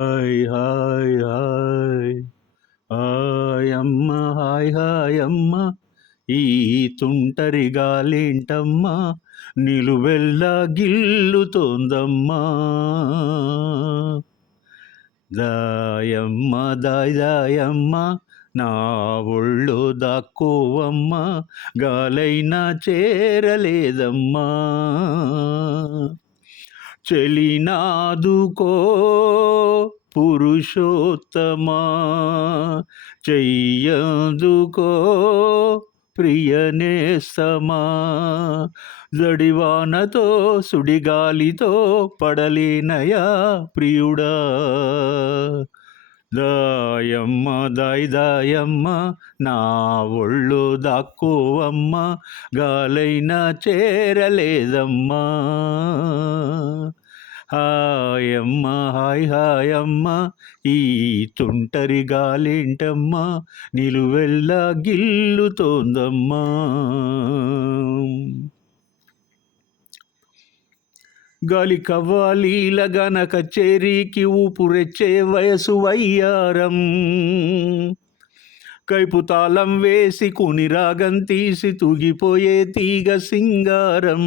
Hi hi hi హాయమ్మ hi హాయమ్మ ఈ తుంటరి గాలేంటమ్మా నిలువెల్లా గిల్లుతోందమ్మా దాయమ్మ దాయ్ దాయమ్మ నా ఒళ్ళో దాక్కోవమ్మ గాలైనా చేరలేదమ్మా చెలినాదుకో పురుషోత్తమా చెయ్యందుకో ప్రియనేస్తమా జడివానతో సుడిగాలితో పడలేనయా ప్రియుడా దాయమ్మ దాయ్ దాయమ్మ నా ఒళ్ళు దాక్కోవమ్మ గాలైనా చేరలేదమ్మా హాయమ్మ హాయ్ హాయమ్మ ఈ తుంటరి గాలేంటమ్మా నిలువెల్లా గిల్లుతోందమ్మా గాలి కవ్వాలీల గనక చేరికి ఊపురెచ్చే వయసు వయ్యారం కైపు తాళం వేసి కుని రాగం తీసి తూగిపోయే తీగ సింగారం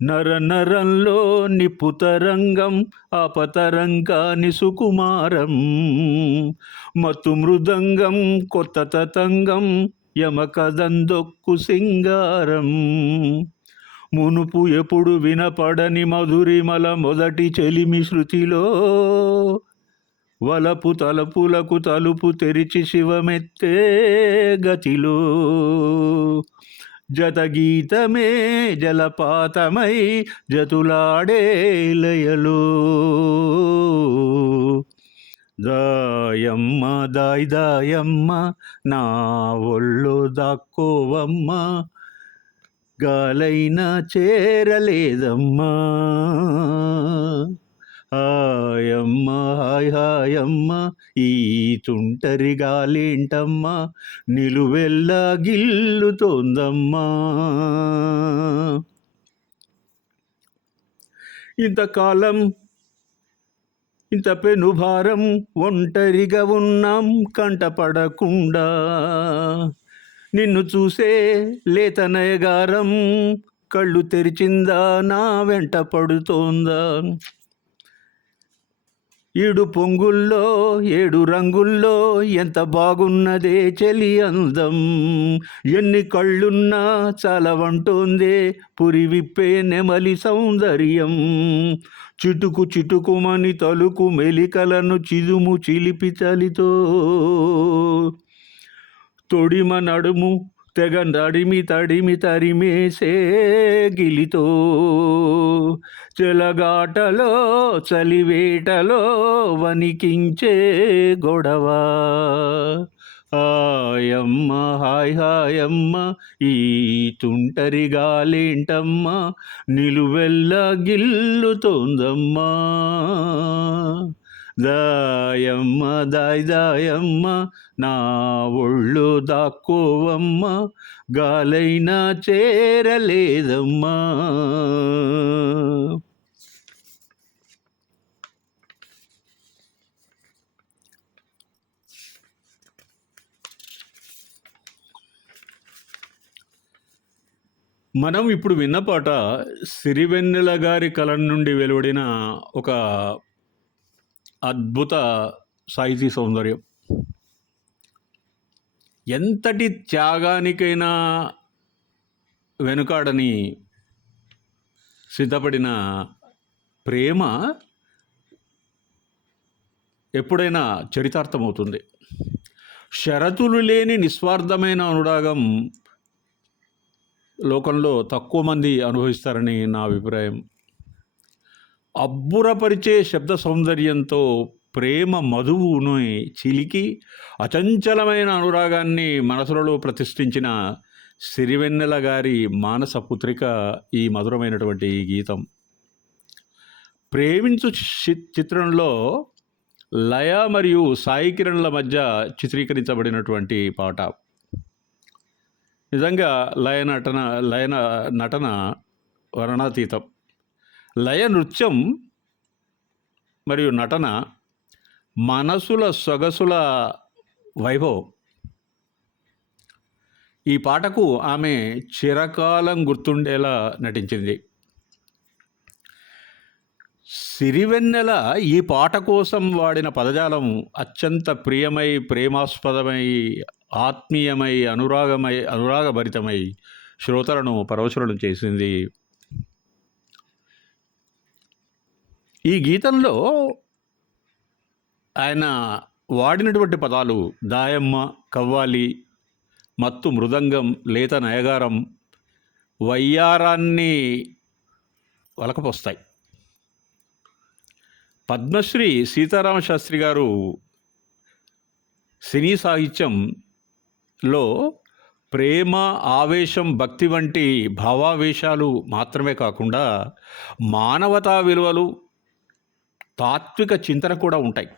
నర నరంలో నిప్పు తరంగం ఆపతరంగాని సుకుమారం మత్తు మృదంగం కొత్త తతంగం యమకదందొక్కు సింగారం మునుపు ఎప్పుడు వినపడని మధురిమల మొదటి చెలిమి శృతిలో వలపు తలపులకు తలుపు తెరిచి శివమెత్తే గతిలో జతగీతమే జలపాతమై జతులాడే లయలో దాయమ్మ దాయ్ దాయమ్మ నా ఒళ్ళో దాక్కోవమ్మ గాలైనా చేరలేదమ్మా హాయమ్మ హాయ్ హాయమ్మ ఈ తుంటరి గాలేంటమ్మా నిలువెల్లా గిల్లుతోందమ్మా ఇంతకాలం ఇంత పెనుభారం ఒంటరిగా ఉన్నాం కంటపడకుండా నిన్ను చూసే లేత నయగారం కళ్ళు తెరిచిందా నా వెంట పడుతోందా ఈడు పొంగుల్లో ఏడు రంగుల్లో ఎంత బాగున్నదే చెలి అందం ఎన్ని కళ్ళున్నా చాలవంటోందే పురి విప్పే నెమలి సౌందర్యం చిటుకు చిటుకుమని తలుకు మెలికలను చిదుము చిలిపి చలితో తొడిమ నడుము తెగ నడిమి తడిమి తరిమేసే గిలితో చెలగాటలో చలివేటలో వణికించే గొడవ హాయమ్మ హాయ్ హాయమ్మ ఈ తుంటరి గాలేంటమ్మా నిలువెల్లా గిల్లుతోందమ్మా దాయమ్మ దాయ్ దాయమ్మ నా ఒళ్ళు దాక్కోవమ్మ గాలైనా చేరలేదమ్మా మనం ఇప్పుడు విన్న పాట సిరివెన్నెల గారి కలం నుండి వెలువడిన ఒక అద్భుత సాహితీ సౌందర్యం. ఎంతటి త్యాగానికైనా వెనుకాడని సిద్ధపడిన ప్రేమ ఎప్పుడైనా చరితార్థమవుతుంది. షరతులు లేని నిస్వార్థమైన అనురాగం లోకంలో తక్కువ మంది అనుభవిస్తారని నా అభిప్రాయం. అబ్బురపరిచే శబ్ద సౌందర్యంతో ప్రేమ మధువును చిలికి అచంచలమైన అనురాగాన్ని మనసులలో ప్రతిష్ఠించిన సిరివెన్నెల గారి మానస పుత్రిక ఈ మధురమైనటువంటి గీతం. ప్రేమించు చిత్రంలో లయ మరియు సాయి కిరణ్ల మధ్య చిత్రీకరించబడినటువంటి పాట. నిజంగా లయ నటన వర్ణాతీతం. లయ నృత్యం మరియు నటన మనసుల సొగసుల వైభవం. ఈ పాటకు ఆమె చిరకాలం గుర్తుండేలా నటించింది. సిరివెన్నెల ఈ పాట కోసం వాడిన పదజాలం అత్యంత ప్రియమై, ప్రేమాస్పదమై, ఆత్మీయమై, అనురాగభరితమై శ్రోతలను పరవశులను చేసింది. ఈ గీతంలో ఆయన వాడినటువంటి పదాలు దాయమ్మ, కవ్వాలి, మత్తు మృదంగం, లేత నయగారం వయ్యారాన్ని వలకపోస్తాయి. పద్మశ్రీ సీతారామశాస్త్రి గారు సినీ సాహిత్యంలో ప్రేమ, ఆవేశం, భక్తి వంటి భావావేశాలు మాత్రమే కాకుండా మానవతా విలువలు, తాత్విక చింతన కూడా ఉంటాయి.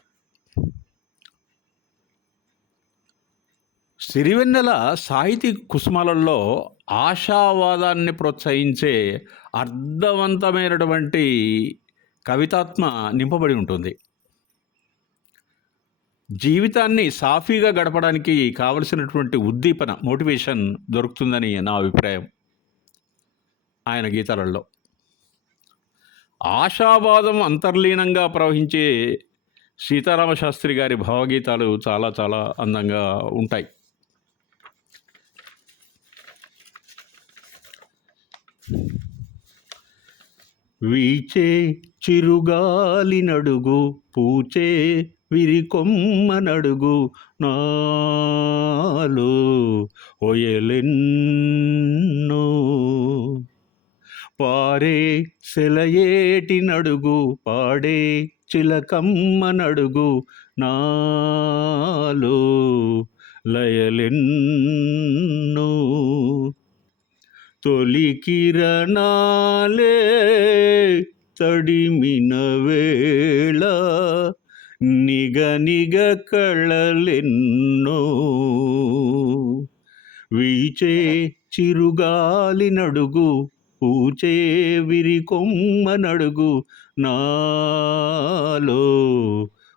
సిరివెన్నెల సాహితీ కుసుమాలలో ఆశావాదాన్ని ప్రోత్సహించే అర్థవంతమైనటువంటి కవితాత్మ నింపబడి ఉంటుంది. జీవితాన్ని సాఫీగా గడపడానికి కావలసినటువంటి ఉద్దీపన, మోటివేషన్ దొరుకుతుందని నా అభిప్రాయం. ఆయన గీతాలలో ఆశావాదం అంతర్లీనంగా ప్రవహించే సీతారామశాస్త్రి గారి భావగీతాలు చాలా చాలా అందంగా ఉంటాయి. వీచే చిరుగాలి నడుగు, పూచే విరికొమ్మ నడుగు, నాలో ఒయలెన్నో పారే సెలయేటి నడుగు, పాడే చిలకమ్మ నడుగు, నాలో లయలెన్నో తొలి కిరణాలే తడిమిన వేళ, నిగ నిగ కళలెన్నో వీచే చిరుగాలి నడుగు, పూచే విరికొమ్మ నడుగు, నాలో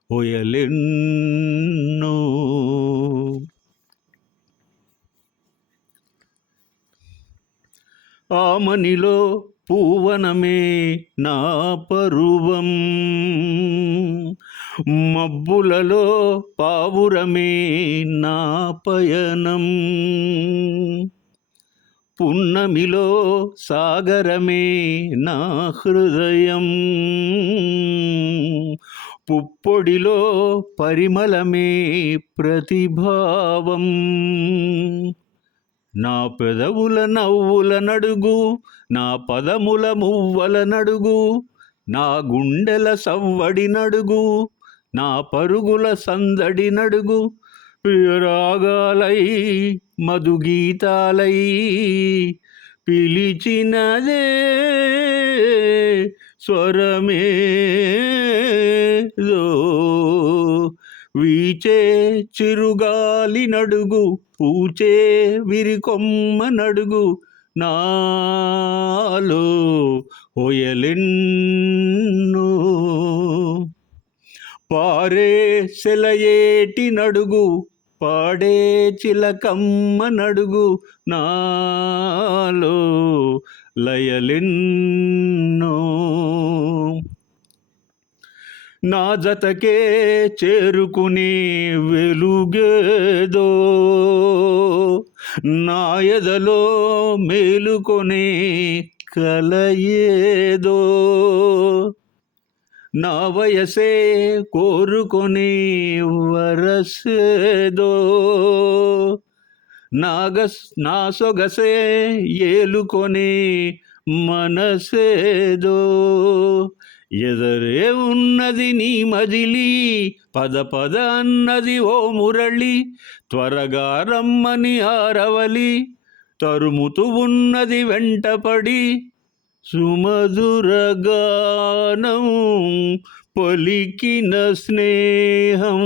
ఒయలెన్నో. ఆమనిలో పూవనమే నా పరువం, మబ్బులలో పావురమే నా పయనం, పున్నమిలో సాగరమే నా హృదయం, పుప్పొడిలో పరిమళమే ప్రతిభావం, నా పెదవుల నవ్వుల నడుగు, నా పదముల మువ్వల నడుగు, నా గుండెల సవ్వడి నడుగు, నా పరుగుల సందడి నడుగు, రాగాలై మధుగీతాలై పిలిచినదే స్వరమేదో, వీచే చిరుగాలి నడుగు, పూచే విరికొమ్మ నడుగు, నాలో ఒయలెన్నో పారే సెలయేటి నడుగు, పాడే చిలకమ్మ నడుగు, నాలో లయలెన్నో నా జతకే చేరుకునే వెలుగేదో, నా ఎదలో మేలుకొనే కలయేదో, నా వయసే కోరుకొనే వరసేదో, నా సొగసే ఏలుకొనే మనసేదో, ఎదరే ఉన్నది నీ మదిలి, పద పద అన్నది ఓ మురళి, త్వరగా రమ్మని ఆరవలి, తరుముతూ ఉన్నది వెంటపడి, సుమధుర గానం పలికిన స్నేహం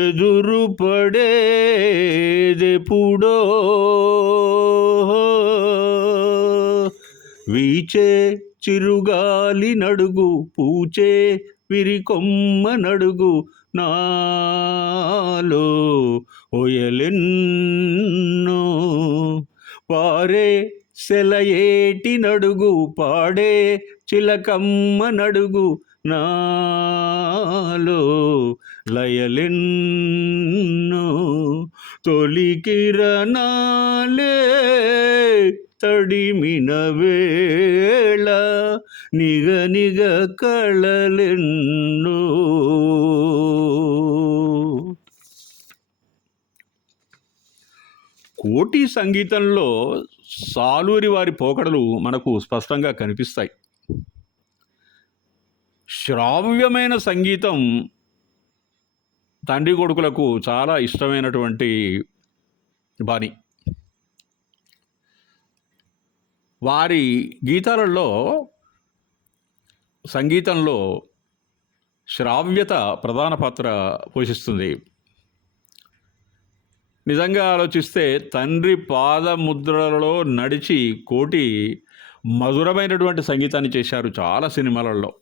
ఎదురు పడేదెప్పుడో, వీచే చిరుగాలి నడుగు, పూచే విరికొమ్మ నడుగు నాలో ఒయలెన్నో పారే సెలయేటి నడుగు పాడే చిలకమ్మ నడుగు నాలో లయలెన్నో తొలి కిరణాలే తడిమిన వేళ నిగ కళలెన్నో. కోటి సంగీతంలో సాలూరి వారి పోకడలు మనకు స్పష్టంగా కనిపిస్తాయి. శ్రావ్యమైన సంగీతం తండ్రి కొడుకులకు చాలా ఇష్టమైనటువంటి బాణి. వారి గీతాలలో సంగీతంలో శ్రావ్యత ప్రధాన పాత్ర పోషిస్తుంది. నిజంగా ఆలోచిస్తే తండ్రి పాదముద్రలలో నడిచి కోటి మధురమైనటువంటి సంగీతాన్ని చేశారు చాలా సినిమాలలో.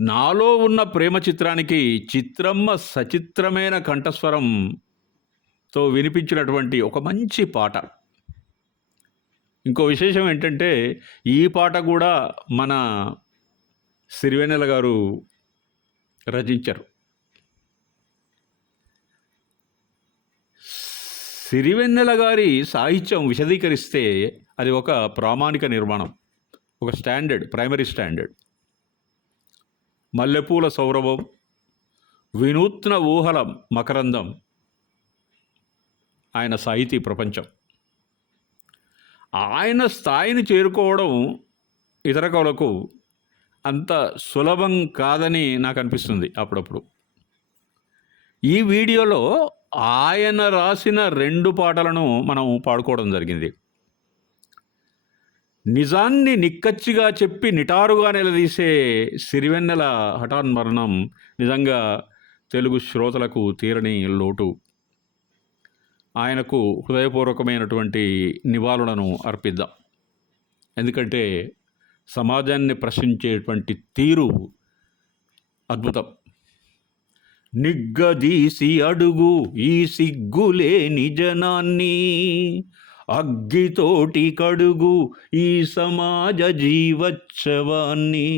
నాలో ఉన్న ప్రేమ చిత్రానికి చిత్రమ్మ సచిత్రమైన కంఠస్వరంతో వినిపించినటువంటి ఒక మంచి పాట. ఇంకో విశేషం ఏంటంటే ఈ పాట కూడా మన సిరివెన్నెల గారు రచించారు. సిరివెన్నెల గారి సాహిత్యం విశదీకరిస్తే అది ఒక ప్రామాణిక నిర్మాణం, ఒక స్టాండర్డ్, ప్రైమరీ స్టాండర్డ్. మల్లెపూల సౌరభం, వినూత్న ఊహల మకరందం ఆయన సాహితీ ప్రపంచం. ఆయన స్థాయిని చేరుకోవడం ఇతర కవులకు అంత సులభం కాదని నాకు అనిపిస్తుంది అప్పుడప్పుడు. ఈ వీడియోలో ఆయన రాసిన 2 పాటలను మనం పాడుకోవడం జరిగింది. నిజాన్ని నిక్కచ్చిగా చెప్పి నిటారుగా నిలదీసే సిరివెన్నెల హఠాన్మరణం నిజంగా తెలుగు శ్రోతలకు తీరని లోటు. ఆయనకు హృదయపూర్వకమైనటువంటి నివాళులను అర్పిద్దాం. ఎందుకంటే సమాజాన్ని ప్రశ్నించేటువంటి తీరు అద్భుతం. నిగ్గదీసి అడుగు ఈ సిగ్గులేని జనాన్ని, అగ్గితోటి కడుగు ఈ సమాజ జీవోత్సవాన్ని.